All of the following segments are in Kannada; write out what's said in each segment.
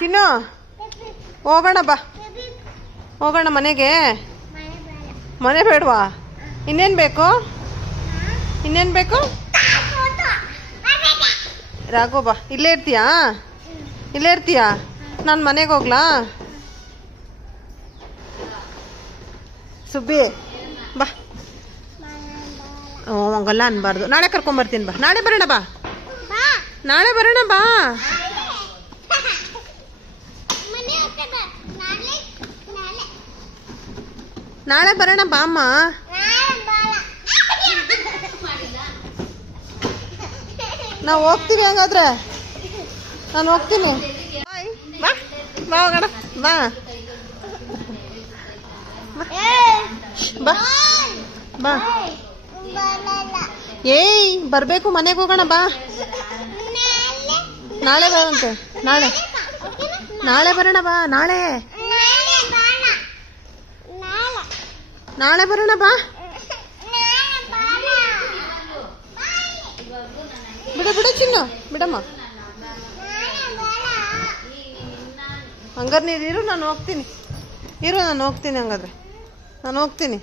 ಚಿನ್ನು ಹೋಗೋಣ ಬಾ, ಹೋಗೋಣ ಮನೆಗೆ. ಮನೆ ಬೇಡವಾ? ಇನ್ನೇನು ಬೇಕು? ಇನ್ನೇನು ಬೇಕು? ರಾಘು ಬಾ. ಇಲ್ಲೇ ಇರ್ತೀಯಾ? ಇಲ್ಲೇ ಇರ್ತೀಯಾ? ನಾನು ಮನೆಗೆ ಹೋಗ್ಲಾ? ಸುಬ್ಬಿ ಬಾ. ಹಂಗಲ್ಲ ಅನ್ಬಾರ್ದು. ನಾಳೆ ಕರ್ಕೊಂಬರ್ತೀನಿ ಬಾ. ನಾಳೆ ಬರೋಣ ಬಾ. ನಾಳೆ ಬರೋಣ ಬಾ. ನಾಳೆ ಬರೋಣ ಬಾ ಅಮ್ಮ. ನಾವು ಹೋಗ್ತೀವಿ ಹಂಗಾದ್ರೆ. ನಾನು ಹೋಗ್ತೀನಿ. ಬಾ ಬಾ ಹೋಗೋಣ ಬಾ ಬಾ ಬಾ. ಏಯ್ ಬರಬೇಕು, ಮನೆಗೆ ಹೋಗೋಣ ಬಾ. ನಾಳೆ ಬರಂತೆ. ನಾಳೆ ನಾಳೆ ಬರೋಣ ಬಾ. ನಾಳೆ ನಾಳೆ ಬರೋಣ ಬಾ. ಬಿಡು ಬಿಡು ಚಿನ್ನು, ಬಿಡಮ್ಮ. ಹಂಗಾರೆ ನೀರು ಇರು, ನಾನು ಹೋಗ್ತೀನಿ. ಇರು, ನಾನು ಹೋಗ್ತೀನಿ. ಹಂಗಾದ್ರೆ ನಾನು ಹೋಗ್ತೀನಿ.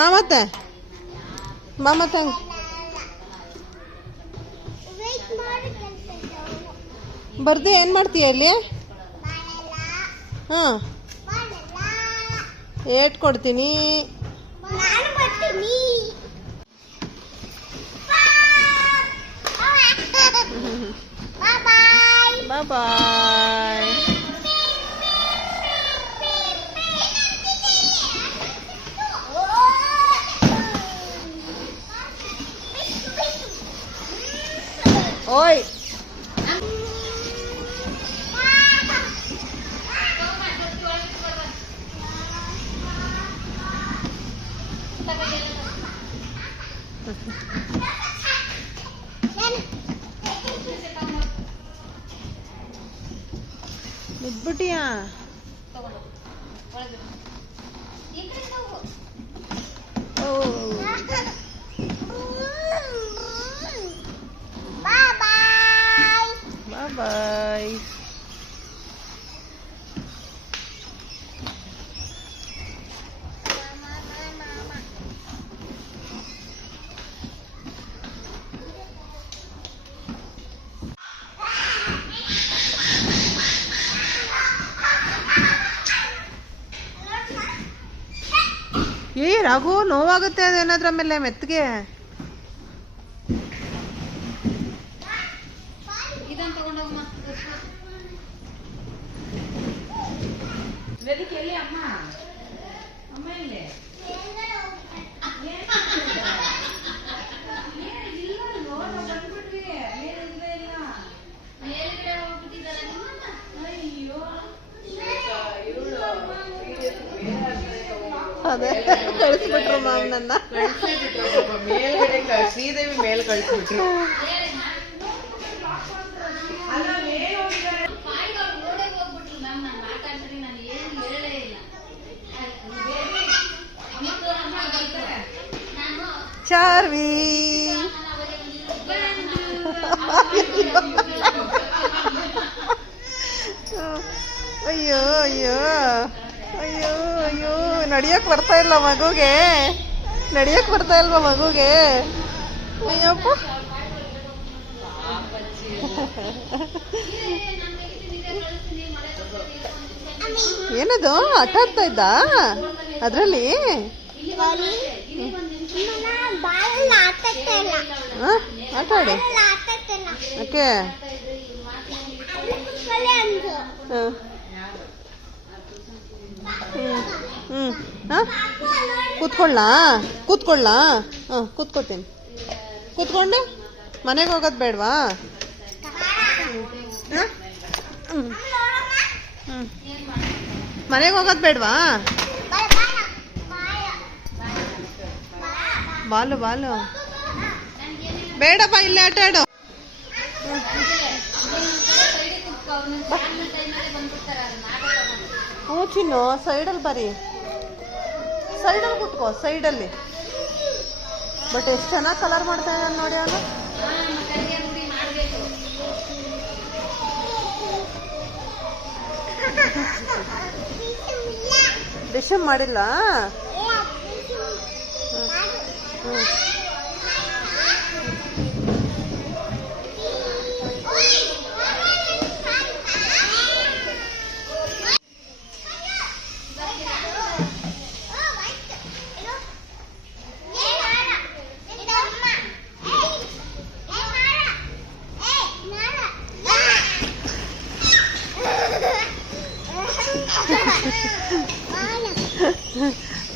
ಮಾಮತ್ತೆ ಮಾಮತ್ತೆ ಹಂಗೆ ಬರ್ದೆ ಏನು ಮಾಡ್ತೀಯ ಇಲ್ಲಿ? ಹಾಂ, ಏಟ್ ಕೊಡ್ತೀನಿ. ಬಾಯ್ ಬಾಯ್. ಓಯ್ ಬಿಟ್ಬಿಟ್ಟಿಯಾ? ಬಾಯ್ ಬಾಯ್. ಏ ರಾಘು, ನೋವಾಗುತ್ತೆ ಅದೇನಾದ್ರ ಮೇಲೆ ಮೆತ್ತಗೆ. ಅದೇ ಕಳಿಸ್ಬಿಟ್ರು ಮಾವನನ್ನ. ಮೇಲ್ಗಡೆ ಶ್ರೀದೇವಿ ಮೇಲ್ ಕಳಿಸ್ಬಿಟ್ರು. ಚಾರ್ವಿ ಅಯ್ಯೋ ಅಯ್ಯೋ ಅಯ್ಯೋ ಅಯ್ಯೋ. ನಡಿಯಕ್ ಬರ್ತಾ ಇಲ್ಲ ಮಗುಗೆ. ನಡಿಯಕ್ ಬರ್ತಾ ಇಲ್ವಾ ಮಗುಗೆ? ಅಯ್ಯಪ್ಪ. ಏನದು ಆಟ ಆಡ್ತಾ ಇದ್ದ ಅದ್ರಲ್ಲಿ? ಆಟ ಆಡಿ. ಓಕೆ. ಕೂತ್ಕೊಳ್ಳ ಕೂತ್ಕೊಳ್ಳ. ಹಾಂ ಕೂತ್ಕೋತೀನಿ. ಕೂತ್ಕೊಂಡು ಮನೆಗೆ ಹೋಗೋದು ಬೇಡವಾ? ಮನೆಗೆ ಹೋಗೋದು ಬೇಡವಾ? ಬಾಲು ಬಾಲು ಬೇಡಪ್ಪ, ಇಲ್ಲೇ ಆಟ ಆಡು. ಹ್ಞೂ ಚಿನ್ನು, ಸೈಡಲ್ಲಿ ಬರೀ. ಸೈಡಲ್ಲಿ ಕೂತ್ಕೋ, ಸೈಡಲ್ಲಿ. ಬಟ್ ಎಷ್ಟು ಚೆನ್ನಾಗಿ ಕಲರ್ ಮಾಡ್ತಾ ಇದ್ದಾನೆ ನೋಡಿ ಅವನು. ಡಿಶಮ್ ಮಾಡಿಲ್ಲ.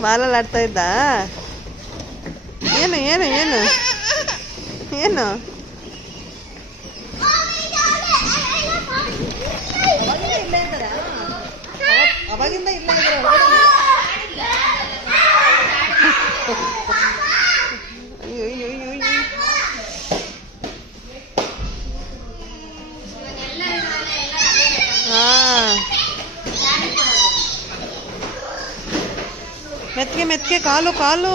ಬಾಲಲ್ಲಿ ಆಡ್ತಾ ಇದ್ದ. ಏನು ಏನು ಏನು ಏನು ಅವಾಗಿಂದ ಇಲ್ಲ ಅಯ್ಯೋ ಅಯ್ಯೋ ಅಯ್ಯೋ ಅಯ್ಯೋ. ಹಾ, ಮೆತ್ಗೆ ಮೆತ್ಗೆ ಕಾಲು ಕಾಲು.